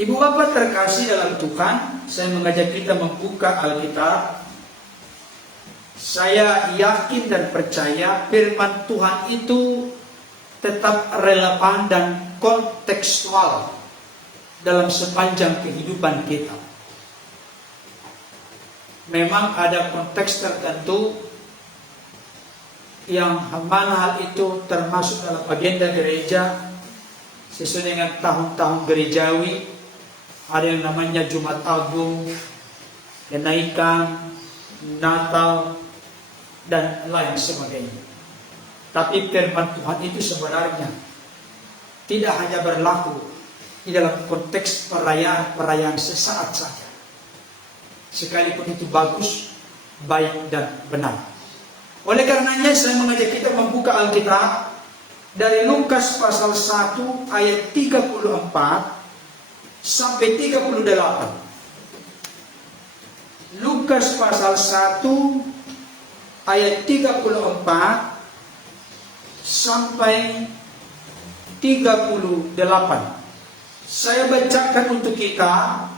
Ibu bapak terkasih dalam Tuhan, saya mengajak kita membuka Alkitab. Saya yakin dan percaya firman Tuhan itu tetap relevan dan kontekstual dalam sepanjang kehidupan kita. Memang ada konteks tertentu yang mana hal itu termasuk dalam agenda gereja sesuai dengan tahun-tahun gerejawi. Ada yang namanya Jumat Agung, kenaikan, Natal, dan lain sebagainya. Tapi firman Tuhan itu sebenarnya tidak hanya berlaku di dalam konteks perayaan-perayaan sesaat saja. Sekalipun itu bagus, baik, dan benar. Oleh karenanya saya mengajak kita membuka Alkitab dari Lukas pasal 1 ayat 34 sampai 38. Lukas pasal 1 ayat 34 sampai 38. Saya bacakan untuk kita.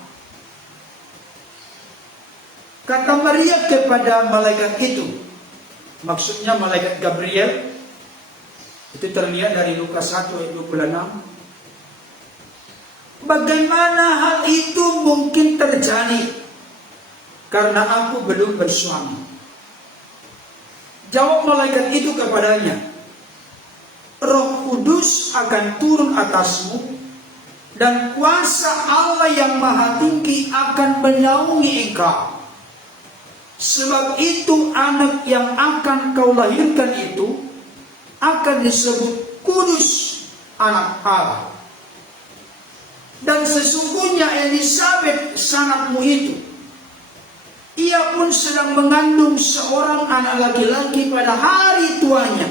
Kata Maria kepada malaikat itu, maksudnya malaikat Gabriel, itu terlihat dari Lukas 1 ayat 26. Bagaimana hal itu mungkin terjadi? Karena aku belum bersuami. Jawab malaikat itu kepadanya, Roh Kudus akan turun atasmu, dan kuasa Allah yang Maha Tinggi akan menaungi engkau. Sebab itu anak yang akan kau lahirkan itu akan disebut kudus, anak Allah. Dan sesungguhnya Elisabet sangatmu itu, ia pun sedang mengandung seorang anak laki-laki pada hari tuanya.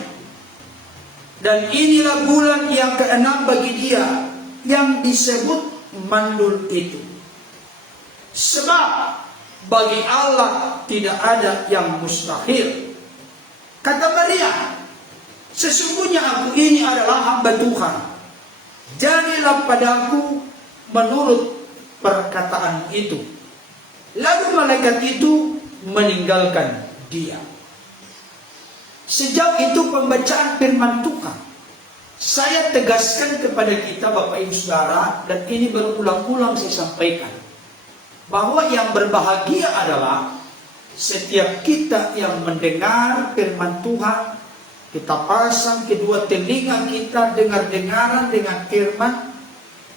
Dan inilah bulan yang ke-6 bagi dia, yang disebut mandul itu. Sebab bagi Allah tidak ada yang mustahil. Kata Maria, sesungguhnya aku ini adalah hamba Tuhan. Jadilah padaku menurut perkataan itu. Lalu malaikat itu meninggalkan dia. Sejauh itu pembacaan firman Tuhan. Saya tegaskan kepada kita Bapak Ibu Saudara, dan ini berulang-ulang saya sampaikan, bahwa yang berbahagia adalah setiap kita yang mendengar firman Tuhan, kita pasang kedua telinga kita dengar-dengaran dengan firman.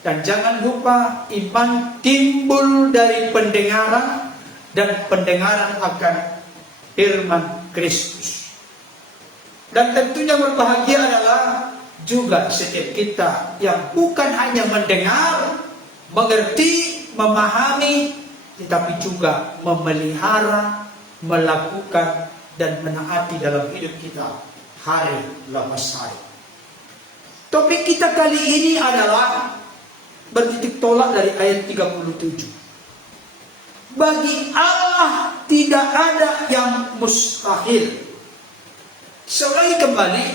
Dan jangan lupa, iman timbul dari pendengaran, dan pendengaran akan firman Kristus. Dan tentunya berbahagia adalah juga setiap kita yang bukan hanya mendengar, mengerti, memahami, tetapi juga memelihara, melakukan, dan menaati dalam hidup kita hari lepas hari. Topik kita kali ini adalah bertitik tolak dari ayat 37. Bagi Allah tidak ada yang mustahil. Sekali kembali,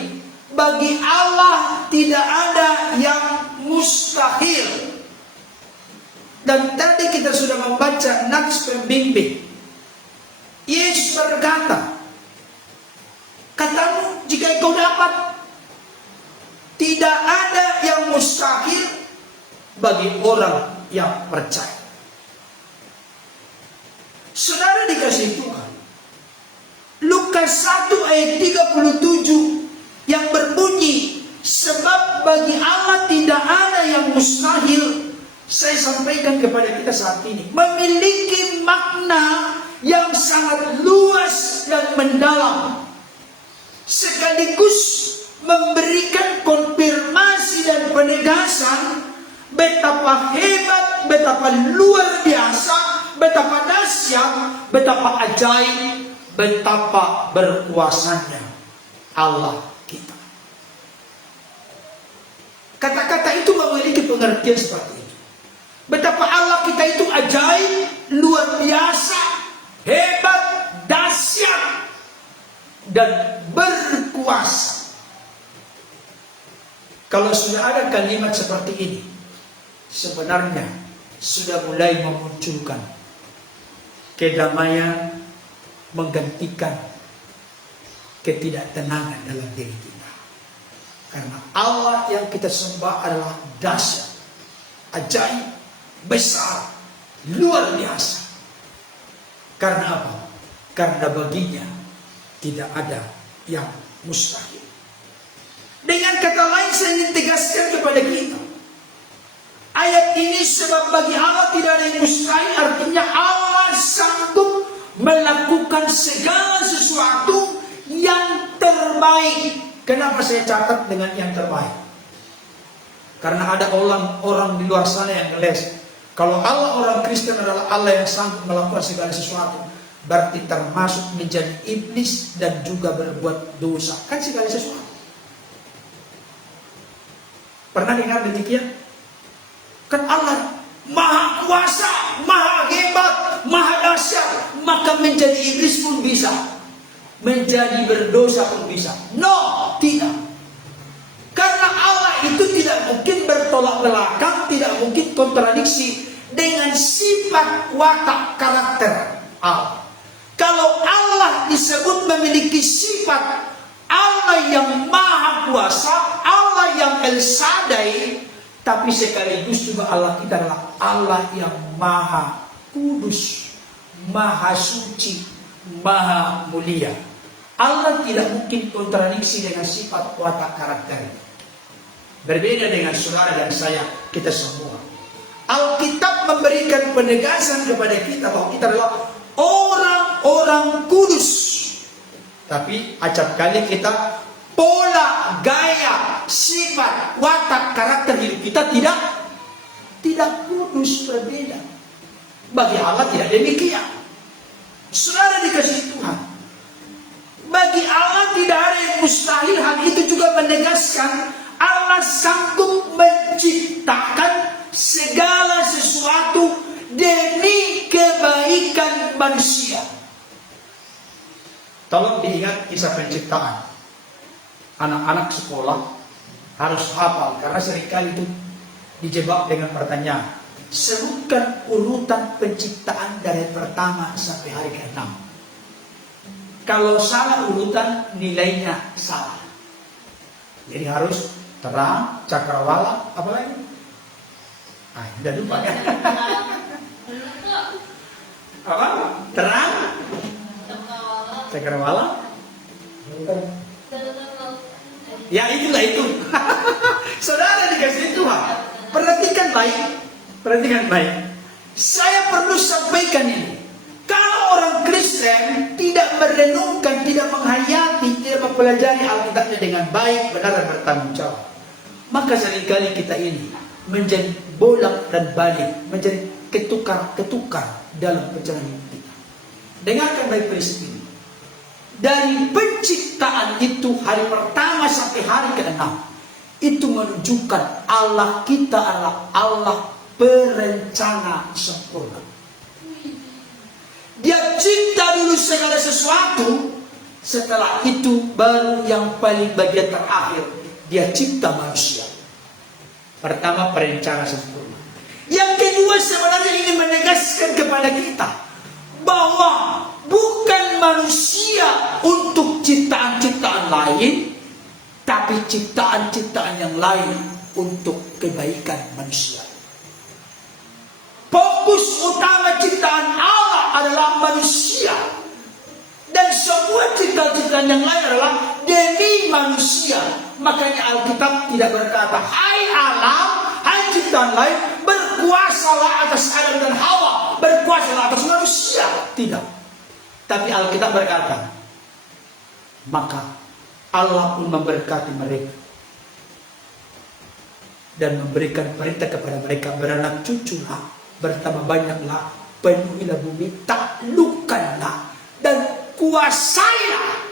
bagi Allah tidak ada yang mustahil. Dan tadi kita sudah membaca nats pembimbing. Yesus berkata, katamu jika engkau dapat, tidak ada yang mustahil bagi orang yang percaya. Saudara dikasih Tuhan, Lukas 1 ayat 37 yang berbunyi, sebab bagi Allah tidak ada yang mustahil, saya sampaikan kepada kita saat ini, memiliki makna yang sangat luas dan mendalam, sekaligus memberikan konfirmasi dan penegasan betapa hebat, betapa luar biasa, betapa dahsyat, betapa ajaib, betapa berkuasanya Allah kita. Kata-kata itu memiliki pengertian seperti itu. Betapa Allah kita itu ajaib, luar biasa, hebat, dahsyat, dan berkuasa. Kalau sudah ada kalimat seperti ini, sebenarnya sudah mulai memunculkan kedamaian menggantikan ketidaktenangan dalam diri kita. Karena Allah yang kita sembah adalah dahsyat, ajaib, besar, luar biasa. Karena apa? Karena baginya tidak ada yang mustahil. Dengan kata lain saya ingin tegaskan kepada kita, ayat ini sebab bagi Allah tidak ada yang mustahil, artinya Allah sanggup melakukan segala sesuatu yang terbaik. Kenapa saya catat dengan yang terbaik? Karena ada orang di luar sana yang ngeles, kalau Allah orang Kristen adalah Allah yang sanggup melakukan segala sesuatu, berarti termasuk menjadi iblis dan juga berbuat dosa. Kan segala sesuatu. Pernah dengar demikian? Kan Allah maha kuasa, maha hebat, maha dahsyat, maka menjadi iblis pun bisa, menjadi berdosa pun bisa. No, tidak. Karena Allah itu tidak mungkin bertolak belakang, tidak mungkin kontradiksi dengan sifat watak karakter Allah. Kalau Allah disebut memiliki sifat Allah yang maha kuasa, Allah yang El Shaddai, tapi sekaligus juga Allah kita adalah Allah yang maha kudus, maha suci, maha mulia. Allah tidak mungkin kontradiksi dengan sifat watak karakter. Berbeda dengan saudara dan saya, kita semua. Alkitab memberikan penegasan kepada kita bahwa kita adalah orang-orang kudus. Tapi acap kali kita pola, gaya, sifat, watak, karakter hidup kita tidak kudus, berbeda. Bagi Allah tidak demikian. Saudara dikasih Tuhan, bagi Allah tidak ada yang mustahil. Hal itu juga menegaskan Allah sanggup menciptakan segala sesuatu demi kebaikan manusia. Tolong diingat kisah penciptaan. Anak-anak sekolah harus hafal, karena seringkali itu dijebak dengan pertanyaan, sebutkan urutan penciptaan dari pertama sampai hari ke-6. Kalau salah urutan, nilainya salah. Jadi harus terang, cakrawala, apa lagi? Udah lupa kan? Apa? Terang, cakrawala. Ya itulah itu. Saudara dikasih Tuhan, perhatikan baik. Saya perlu sampaikan ini. Kalau orang Kristen tidak merenungkan, tidak menghayati, tidak mempelajari Alkitabnya dengan baik, benar dan bertanggung jawab, maka seringkali kita ini menjadi bolak dan balik, menjadi ketukar dalam perjalanan kita. Dengarkan baik prinsip ini. Dari penciptaan itu, hari pertama sampai hari ke-6, itu menunjukkan Allah kita adalah Allah perencana sempurna. Dia cipta dulu segala sesuatu, setelah itu baru yang paling bagian terakhir, dia cipta manusia. Pertama, perencana sempurna. Yang kedua, sebenarnya ingin menegaskan kepada kita bahwa bukan manusia untuk ciptaan-ciptaan lain, tapi ciptaan-ciptaan yang lain untuk kebaikan manusia. Fokus utama ciptaan Allah adalah manusia, dan semua ciptaan-ciptaan yang lain adalah demi manusia. Makanya Alkitab tidak berkata, hai alam, hai ciptaan lain, berkuasalah atas Adam dan Hawa, berkuasalah atas manusia. Tidak. Tapi Alkitab berkata, maka Allah pun memberkati mereka dan memberikan perintah kepada mereka, beranak cuculah, bertambah banyaklah, penuhilah bumi, taklukkanlah dan kuasailah.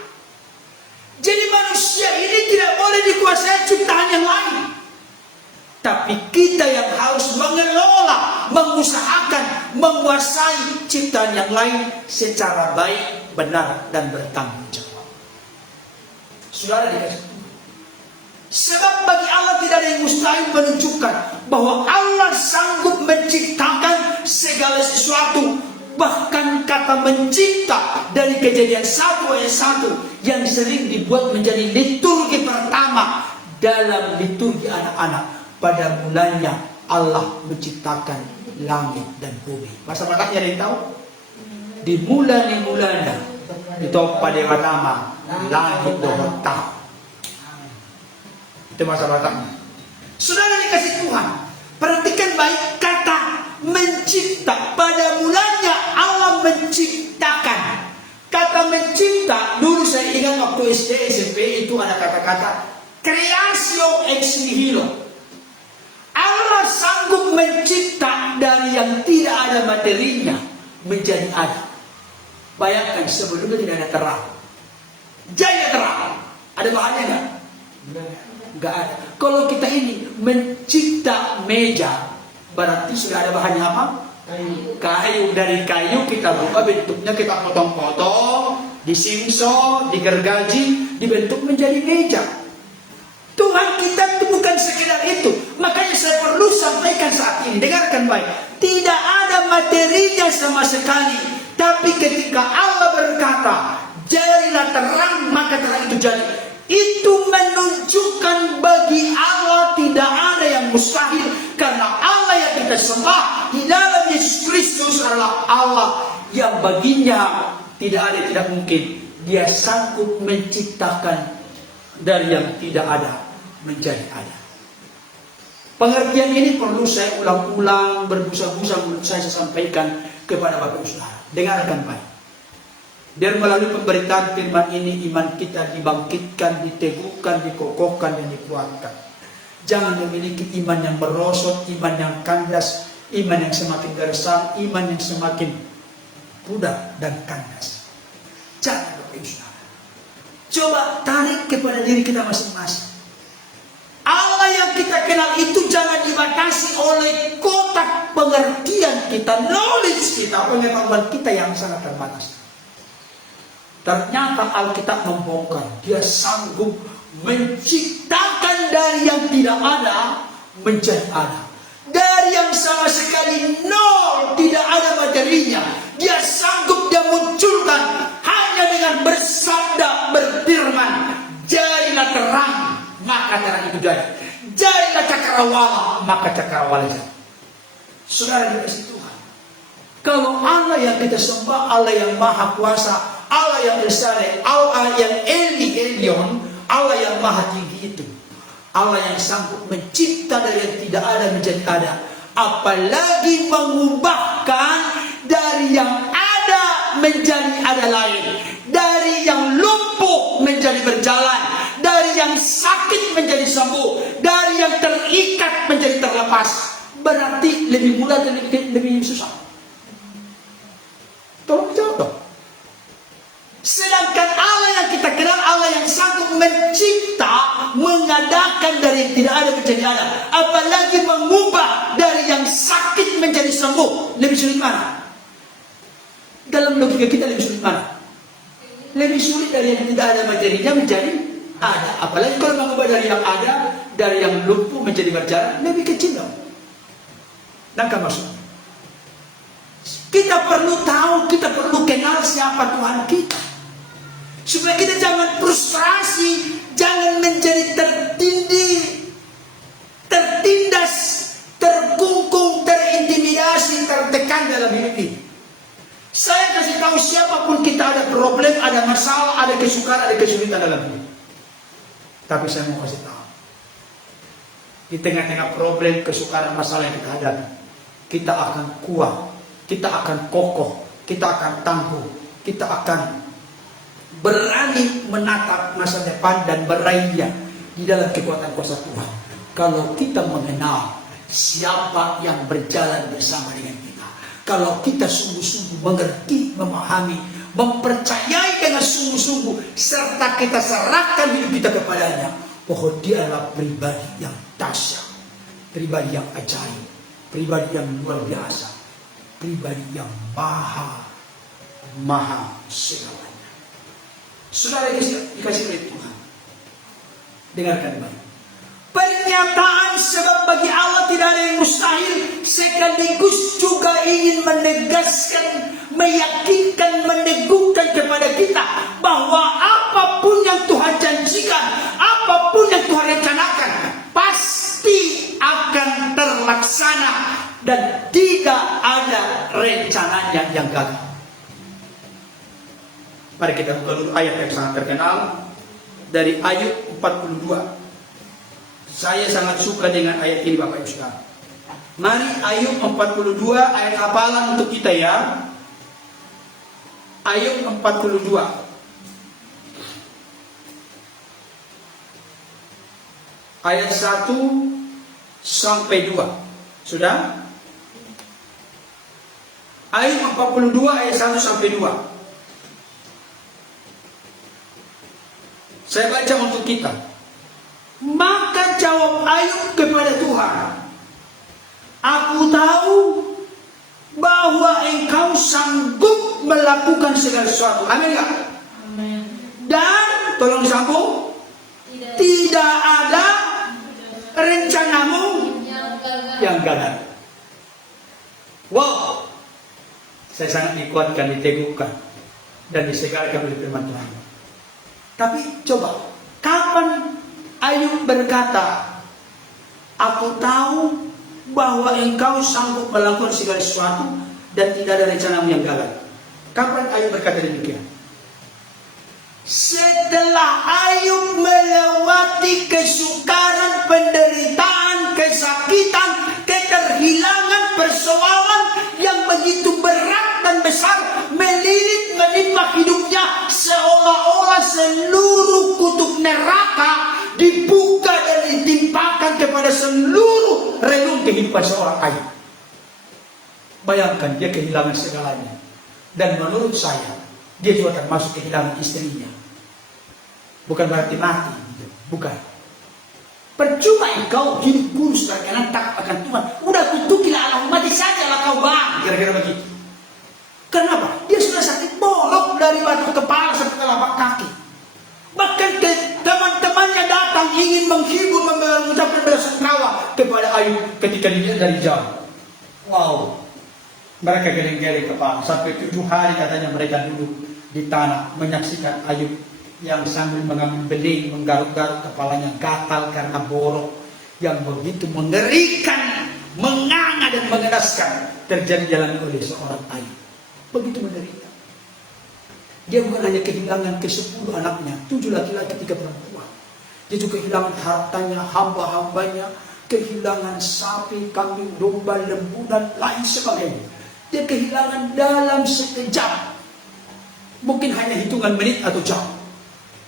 Jadi manusia ini tidak boleh dikuasai ciptaan yang lain, tapi kita yang harus mengelola, mengusahakan, menguasai ciptaan yang lain secara baik, benar, dan bertanggung jawab. Saudara dikasih, sebab bagi Allah tidak ada yang mustahil, menunjukkan bahwa Allah sanggup menciptakan sesuatu. Bahkan kata mencipta dari Kejadian 1 ayat 1 yang sering dibuat menjadi liturgi pertama dalam liturgi anak-anak. Pada mulanya Allah menciptakan langit dan bumi. Masa matanya ada yang tahu? Di mulanya itu pada nama langit dan tahu. Itu masa matanya. Saudara dikasih Tuhan, perhatikan baik kata mencipta. Pada mulanya Allah menciptakan. Kata mencipta, dulu saya ingat waktu SD, SMP itu ada kata-kata creatio ex nihilo. Allah sanggup mencipta dari yang tidak ada materinya menjadi ada. Bayangkan sebelumnya tidak ada terang, jadi terang. Ada bahannya enggak? Enggak ada. Kalau kita ini mencipta meja, berarti sudah ada bahannya apa? Kayu. Dari kayu kita buka bentuknya, kita potong-potong, disimso, digergaji, dibentuk menjadi meja. Tuhan kita itu bukan sekedar itu. Makanya saya perlu sampaikan saat ini, dengarkan baik. Tidak ada materinya sama sekali. Tapi ketika Allah berkata, jadilah terang, maka terang itu jadi. Itu menunjukkan bagi Allah tidak ada yang mustahil. Karena Allah yang kita sembah di dalam Yesus Kristus adalah Allah yang baginya tidak ada yang tidak mungkin. Dia sanggup menciptakan dari yang tidak ada menjadi ada. Pengertian ini perlu saya ulang-ulang, berbusa-busa menurut saya sampaikan kepada Bapak Ibu Saudara. Dengarkan baik. Biar melalui pemberitaan firman ini iman kita dibangkitkan, diteguhkan, dikokohkan, dan dikuatkan. Jangan memiliki iman yang merosot, iman yang kandas, iman yang semakin gersang, iman yang semakin pudar dan kandas. Jangan Bapak Ibu Saudara. Coba tarik kepada diri kita masing-masing. Allah yang kita kenal itu jangan dibatasi oleh kotak pengertian kita, knowledge kita, pengetahuan kita yang sangat terbatas. Ternyata Alkitab membongkar, dia sanggup menciptakan dari yang tidak ada menjadi ada. Dari yang sama sekali nol, tidak ada materinya, dia sanggup dia munculkan hanya dengan bersabda, berfirman, jadilah terang, maka terang itu jadi. Jadilah cakrawala, maka cakrawala jadi. Saudara dikasih Tuhan, kalau Allah yang kita sembah, Allah yang maha kuasa, Allah yang Esa, Allah yang Elyon, Allah yang maha tinggi itu, Allah yang sanggup mencipta dari yang tidak ada menjadi ada, apalagi mengubahkan dari yang ada menjadi ada lain, dari yang lumpuh menjadi berjalan, dari yang sakit menjadi sembuh, dari yang terikat menjadi terlepas. Berarti lebih mudah dan lebih susah. Tolong jawab dong. Sedangkan Allah yang kita kenal, Allah yang sanggup mencipta, mengadakan dari yang tidak ada menjadi ada, apalagi mengubah dari yang sakit menjadi sembuh. Lebih sulit mana? Dalam logika kita lebih sulit mana? Lebih sulit dari yang tidak ada materinya menjadi ada. Apalagi kalau mengubah dari yang ada, dari yang lumpuh menjadi berjalan, lebih kecil dong. Nangka maksudnya. Kita perlu tahu, kita perlu kenal siapa Tuhan kita. Supaya kita jangan frustrasi, jangan menjadi tertindih, tertindas, terkungkung, terintimidasi, tertekan dalam hidup ini. Saya kasih tahu siapapun kita ada problem, ada masalah, ada kesukaran, ada kesulitan dalam hidup. Tapi saya mau kasih tahu, di tengah-tengah problem, kesukaran, masalah yang kita hadapi, kita akan kuat, kita akan kokoh, kita akan tangguh, kita akan berani menatap masa depan dan meraihnya di dalam kekuatan kuasa Tuhan. Kalau kita mengenal siapa yang berjalan bersama dengan kita, kalau kita sungguh-sungguh mengerti, memahami, mempercayai dengan sungguh-sungguh, serta kita serahkan hidup kita kepadanya, bahwa dia adalah pribadi yang dahsyat, pribadi yang ajaib, pribadi yang luar biasa, pribadi yang maha segalanya. Saudara dikasih oleh Tuhan, dengarkan baik. kenyataan, sebab bagi Allah tidak ada yang mustahil. Sekaligus juga ingin menegaskan, meyakinkan, meneguhkan kepada kita bahwa apapun yang Tuhan janjikan, apapun yang Tuhan rencanakan, pasti akan terlaksana dan tidak ada rencananya yang gagal. Mari kita buka dulu ayat yang sangat terkenal dari Ayub 42. Saya sangat suka dengan ayat ini Bapak Ibu Saudara. Mari Ayub 42, ayat hafalan untuk kita ya. Ayub 42. Ayat 1 sampai 2. Sudah? Ayub 42 ayat 1 sampai 2. Saya baca untuk kita. Maka jawab Ayub kepada Tuhan, aku tahu bahwa Engkau sanggup melakukan segala sesuatu. Amin gak? Amin. Dan tolong disambung, tidak ada rencanamu yang gagal. Wow, saya sangat dikuatkan, diteguhkan, dan disegarkan oleh firman Tuhan. Tapi coba, kapan Ayub berkata, aku tahu bahwa Engkau sanggup melakukan segala sesuatu dan tidak ada rencanamu yang gagal? Kapan Ayub berkata demikian? Setelah Ayub melewati kesukaran, penderitaan, kesakitan, keterhilangan, persoalan yang begitu berat dan besar melilit menimpa hidupnya, seolah-olah seluruh kutub neraka dibuka dan ditimpakan kepada seluruh relung kehidupan seorang Ayub. Bayangkan, dia kehilangan segalanya, dan menurut saya dia juga termasuk kehilangan istrinya. Bukan berarti mati, bukan. Percuma engkau hidup kurus karena takut akan Tuhan. Udah kutukilah Allah, mati sajalah kau bang. Kira-kira begitu. Kenapa? Dia sudah sakit bolok dari batu kepala sampai telapak kaki. Bahkan teman-temannya datang ingin menghibur, mengucapkan belasungkawa kepada Ayub ketika dia dari jauh. Wow, mereka geleng-geleng kepala sampai 7 hari katanya mereka duduk di tanah menyaksikan Ayub yang sambil mengambil beling, menggaruk-garuk kepalanya gatal karena borok yang begitu mengerikan, menganga dan mengenaskan terjadi dialami oleh seorang Ayub. Begitu menderita. Dia bukan hanya kehilangan ke-10 anaknya, 7 laki-laki 3 perempuan. Dia juga kehilangan hartanya, hamba-hambanya, kehilangan sapi, kambing, domba, lembu dan lain sebagainya. Dia kehilangan dalam sekejap. Mungkin hanya hitungan menit atau jam.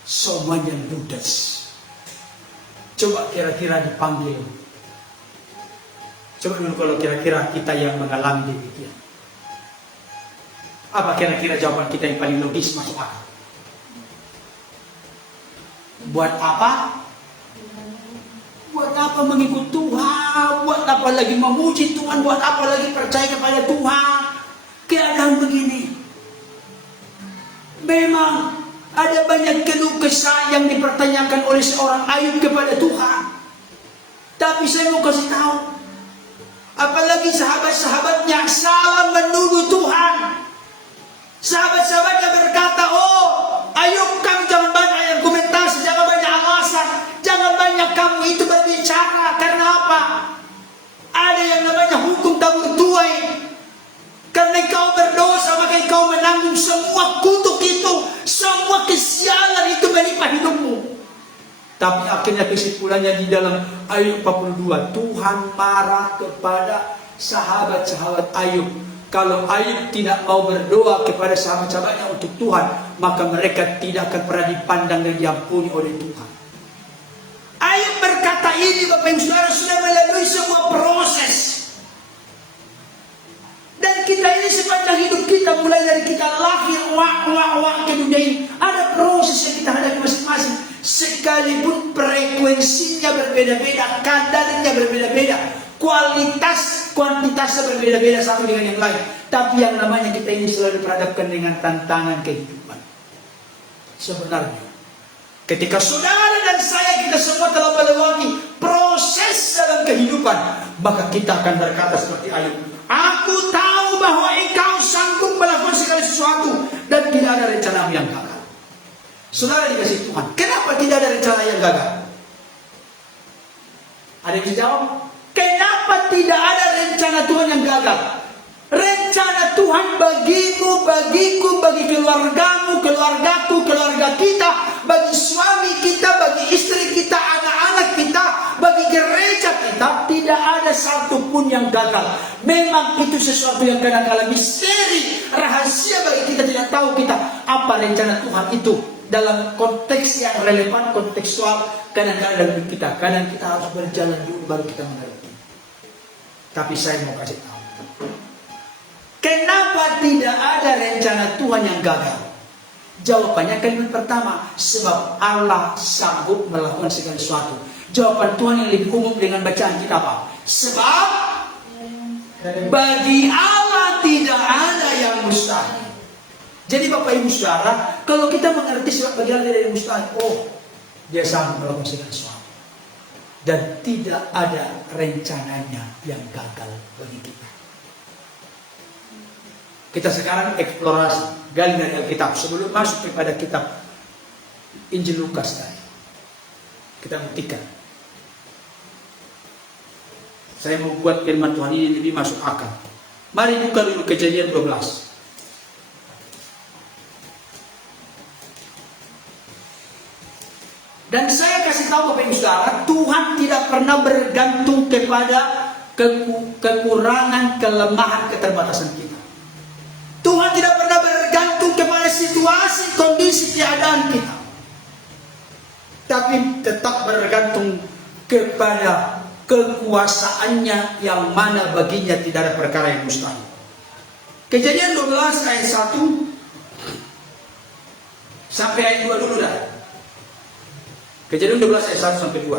Semuanya ludes. Coba kira-kira dipanggil. Coba dulu kalau kira-kira kita yang mengalami demikian. Apa kira-kira jawaban kita yang paling logis masuk akal? Buat apa? Buat apa mengikut Tuhan? Buat apa lagi memuji Tuhan? Buat apa lagi percaya kepada Tuhan? Keadaan begini. Memang ada banyak keluh kesah yang dipertanyakan oleh seorang Ayub kepada Tuhan. Tapi saya mau kasih tahu, apalagi sahabat-sahabatnya salah menuduh Tuhan. Sahabat-sahabatnya berkata, oh Ayub, kamu jangan banyak argumentasi, jangan banyak alasan, jangan banyak kamu itu berbicara. Karena apa? Ada yang namanya hukum tabur tuai. Karena kau berdosa, maka kau menanggung semua kutuk itu, semua kesialan itu menimpa hidupmu. Tapi akhirnya kesimpulannya di dalam Ayub 42, Tuhan marah kepada sahabat-sahabat Ayub. Kalau Ayub tidak mau berdoa kepada sahabat-sahabatnya untuk Tuhan, maka mereka tidak akan pernah dipandang dan diampuni oleh Tuhan. Ayub berkata ini, Bapak Ibu Saudara, sudah melalui semua proses. Dan kita ini sepanjang hidup kita, mulai dari kita lahir, ke dunia ini, ada proses yang kita hadapi masing-masing. Sekalipun frekuensinya berbeda-beda, kadarnya berbeda-beda, kuantitasnya berbeda-beda satu dengan yang lain. Tapi yang namanya kita ini selalu diperhadapkan dengan tantangan kehidupan. Sebenarnya, ketika saudara dan saya, kita semua telah melewati proses sukses dalam kehidupan, maka kita akan berkata seperti Ayub, aku tahu bahwa engkau sanggup melakukan segala sesuatu dan tidak ada rencanamu yang gagal. Saudara dikasih Tuhan, kenapa tidak ada rencana yang gagal? Ada yang bisa jawab? Kenapa tidak ada rencana Tuhan yang gagal? Rencana Tuhan bagimu, bagiku, bagi keluargamu, keluargaku, keluarga kita, bagi suami kita, bagi istri kita, anak-anak kita, bagi gereja kita, tidak ada satupun yang gagal. Memang itu sesuatu yang kadang-kadang misteri, rahasia bagi kita, tidak tahu kita apa rencana Tuhan itu. Dalam konteks yang relevan, kontekstual, kadang-kadang kita harus berjalan dulu baru kita mengerti. Tapi saya mau kasih tahu, kenapa tidak ada rencana Tuhan yang gagal? Jawabannya kalimat pertama, sebab Allah sanggup melakukan segala sesuatu. Jawaban Tuhan yang lebih umum dengan bacaan kita apa? Sebab bagi Allah tidak ada yang mustahil. Jadi Bapak Ibu Saudara, kalau kita mengerti sebab bagi Allah tidak ada yang mustahil, oh, dia sanggup melakukan segala sesuatu. Dan tidak ada rencananya yang gagal bagi kita. Kita sekarang eksplorasi, gali dari Alkitab sebelum masuk kepada kitab Injil Lukas tadi. Kita buktikan. Saya mau buat firman Tuhan ini lebih masuk akal. Mari buka dulu Kejadian 12. Dan saya kasih tahu Bapak Ibu Saudara, Tuhan tidak pernah bergantung kepada kekurangan, kelemahan, keterbatasan kita. Tuhan tidak pernah bergantung kepada situasi, kondisi, keadaan kita. Tapi tetap bergantung kepada kekuasaannya yang mana baginya tidak ada perkara yang mustahil. Kejadian 12 ayat 1 sampai ayat 2 dulu dah. Kejadian 12 ayat 1 sampai 2.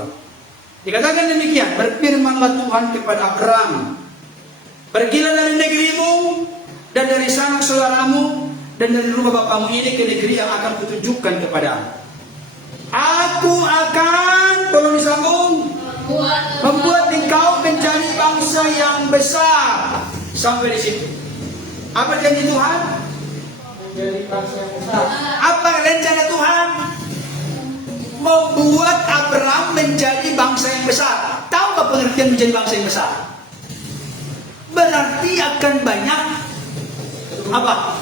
Dikatakan demikian, berfirmanlah Tuhan kepada Abraham, pergilah dari negerimu dan dari sanak saudaramu dan dari rumah bapamu ini ke negeri yang akan kutunjukkan kepadamu. Aku akan, tolong disambung, membuat engkau menjadi bangsa yang besar. Sampai di situ. Apa janji Tuhan? Menjadi bangsa yang besar. Apa rencana Tuhan? Membuat Abraham menjadi bangsa yang besar. Tahu nggak pengertian menjadi bangsa yang besar? Berarti akan banyak apa?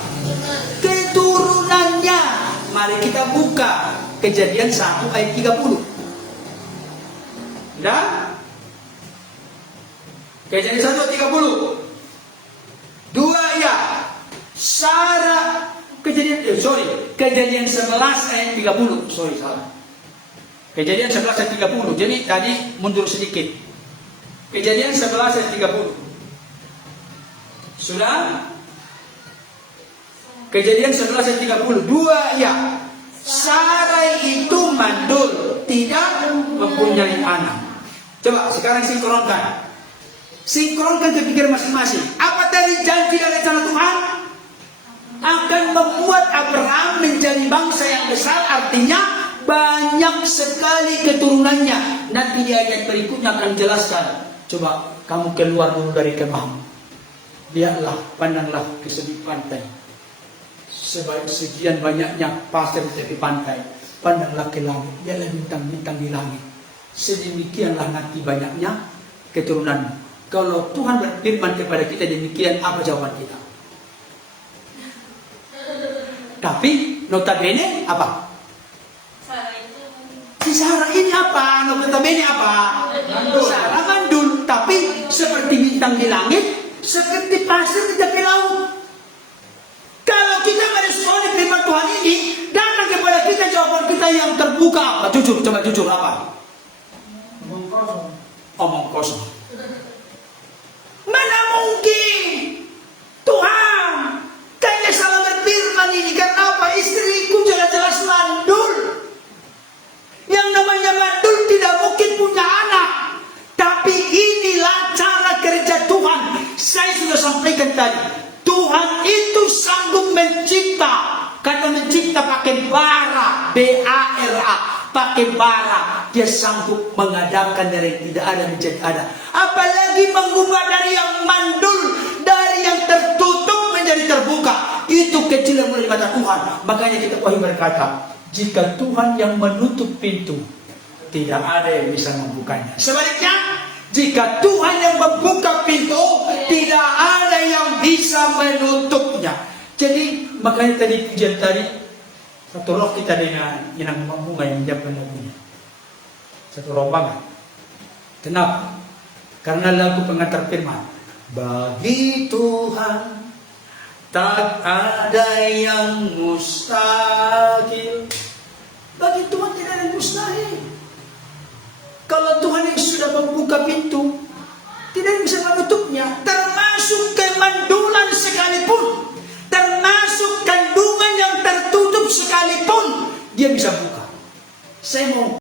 Keturunannya. Mari kita buka Kejadian 1 ayat 30. Dah? Kejadian 1 ayat 30. 2 ya. Sarah Kejadian 11 ayat 30. Sorry, salah. Kejadian 11 ayat 30. Jadi tadi mundur sedikit. Kejadian 11 ayat 30. Sudah? Kejadian 11 ayat 30. 2 ya. Sarai itu mandul, tidak mempunyai anak. Coba sekarang sinkronkan. Sinkronkan ke pikiran masing-masing. Apa tadi janji dan rencana Tuhan? Akan membuat Abraham menjadi bangsa yang besar, artinya banyak sekali keturunannya. Nanti di ayat berikutnya akan jelaskan. Coba kamu keluar dulu dari kemahmu. Lihatlah, pandanglah ke segi pantai. Sekian banyaknya pasir di tepi pantai. Pandanglah ke langit. Lihatlah bintang-bintang di langit. Sedemikianlah nanti banyaknya keturunan. Kalau Tuhan berfirman kepada kita demikian, apa jawaban kita? Tapi notabene apa? Si Sarah ini apa? Notabene apa? Sarah mandul. Tapi seperti bintang di langit, seperti pasir di tepi laut. Kalau kita meresponi firman Tuhan ini, datang kepada kita jawaban kita yang terbuka apa? Jujur, coba jujur apa? Omong kosong. Omong kosong. Mana mungkin Tuhan kayaknya salah berfirman ini? Karena apa? Istriku jelas-jelas mandul. Yang namanya mandul tidak mungkin punya anak. Tapi inilah cara kerja Tuhan. Saya sudah sampaikan tadi. Tuhan itu sanggup mencipta. Karena mencipta pakai bara, B-A-R-A. pakai bara, dia sanggup mengadakan dari yang tidak ada menjadi ada. Apalagi mengubah dari yang mandul, dari yang tertutup menjadi terbuka. Itu kecil yang menerima Tuhan. Makanya kita berkata, jika Tuhan yang menutup pintu, tidak ada yang bisa membukanya. Sebaliknya, jika Tuhan yang membuka pintu, tidak ada yang bisa menutupnya. Jadi makanya tadi pujian tadi, satu roh kita dengan yang bunga yang menjawabkan lagunya. Satu roh banget. Kenapa? Karena lagu pengantar firman. Bagi Tuhan tak ada yang mustahil. Bagi Tuhan tidak ada yang mustahil. Kalau Tuhan yang sudah membuka pintu, tidak ada yang bisa menutupnya. Termasuk kemandulan sekalipun, termasuk kandungan yang tertutup sekalipun, dia bisa buka. Saya mau